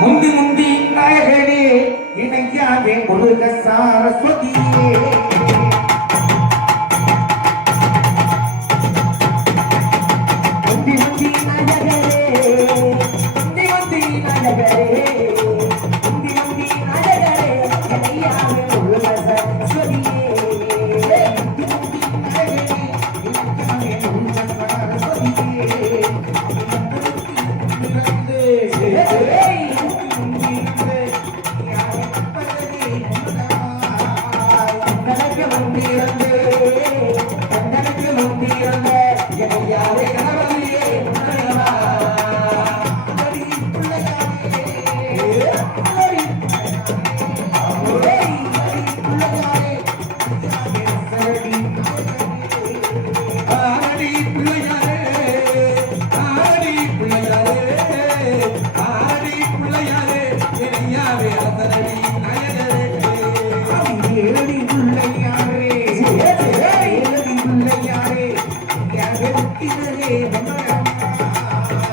ಮುಂದಿ ಮುಂದಿ ನಾಯ ಹೇಳಿ ನಿನಗೆ ಸಾರಸ್ವತಿ கண்ணனுக்கு முன் பிறந்த கண்ணனுக்கு முன் பிறந்த யாரே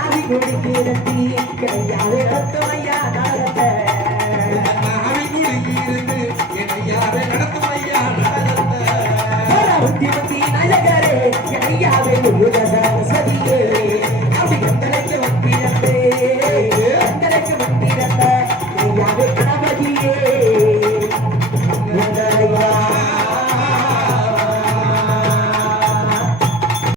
ஆதி கொடி கீழத்தி கையாலே ரத்தமையா தாரத்தை